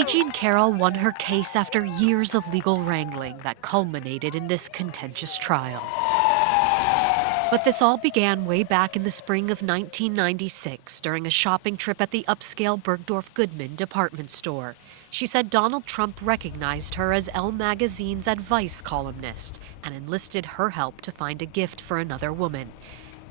E. Jean Carroll won her case after years of legal wrangling that culminated in this contentious trial. But this all began way back in the spring of 1996 during a shopping trip at the upscale Bergdorf Goodman department store. She said Donald Trump recognized her as Elle magazine's advice columnist and enlisted her help to find a gift for another woman.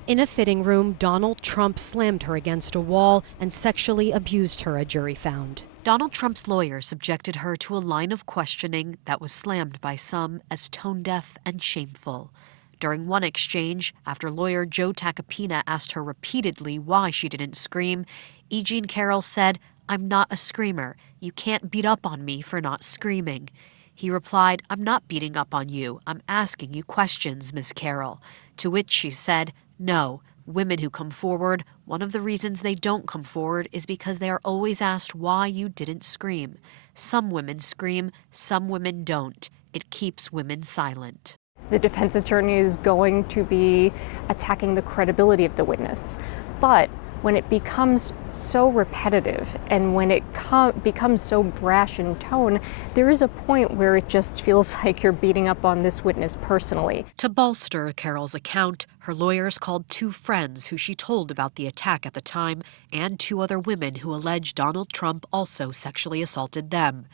In a fitting room, Donald Trump slammed her against a wall and sexually abused her, a jury found. Donald Trump's lawyer subjected her to a line of questioning that was slammed by some as tone-deaf and shameful. During one exchange, after lawyer Joe Tacopina asked her repeatedly why she didn't scream, E. Jean Carroll said, "I'm not a screamer. You can't beat up on me for not screaming." He replied, "I'm not beating up on you. I'm asking you questions, Miss Carroll." To which she said, "No, women who come forward, one of the reasons they don't come forward is because they are always asked why you didn't scream. Some women scream, some women don't. It keeps women silent." The defense attorney is going to be attacking the credibility of the witness. But when it becomes so repetitive and when it becomes so brash in tone, there is a point where it just feels like you're beating up on this witness personally. To bolster Carroll's account, her lawyers called two friends who she told about the attack at the time and two other women who alleged Donald Trump also sexually assaulted them.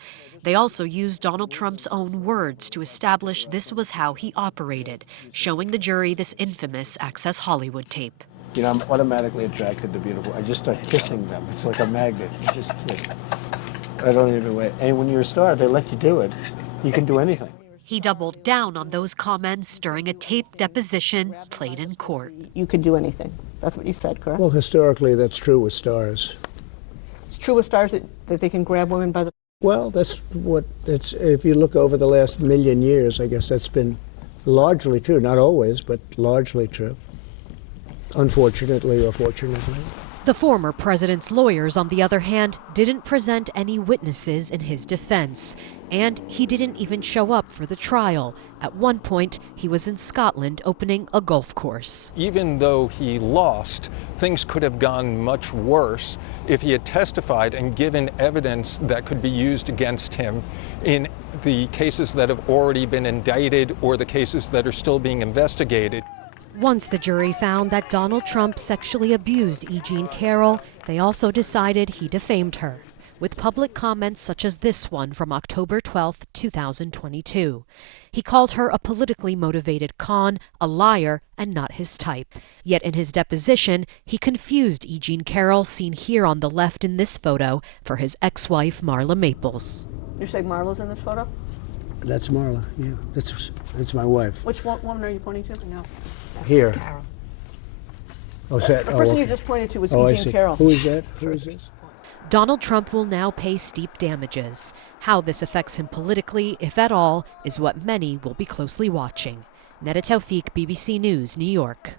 They also used Donald Trump's own words to establish this was how he operated, showing the jury this infamous Access Hollywood tape. You know, I'm automatically attracted to beautiful. I just start kissing them. It's like a magnet. You just, like, I don't even wait. And when you're a star, they let you do it. You can do anything. He doubled down on those comments during a taped deposition played in court. You could do anything. That's what you said, correct? Well, historically, that's true with stars. It's true with stars that they can grab women by the... Well, that's what it's. If you look over the last million years, I guess that's been largely true. Not always, but largely true. Unfortunately or fortunately. The former president's lawyers, on the other hand, didn't present any witnesses in his defense. And he didn't even show up for the trial. At one point, he was in Scotland opening a golf course. Even though he lost, things could have gone much worse if he had testified and given evidence that could be used against him in the cases that have already been indicted or the cases that are still being investigated. Once the jury found that Donald Trump sexually abused E. Jean Carroll, they also decided he defamed her, with public comments such as this one from October 12, 2022. He called her a politically motivated con, a liar, and not his type. Yet in his deposition, he confused E. Jean Carroll, seen here on the left in this photo, for his ex-wife Marla Maples. You say Marla's in this photo? That's Marla, yeah. That's my wife. Which woman are you pointing to? No. Here. Carroll. Oh, is that, The person you just pointed to was I E. Jean see. Carroll. Who is that? Who is this? Donald Trump will now pay steep damages. How this affects him politically, if at all, is what many will be closely watching. Nada Tawfik, BBC News, New York.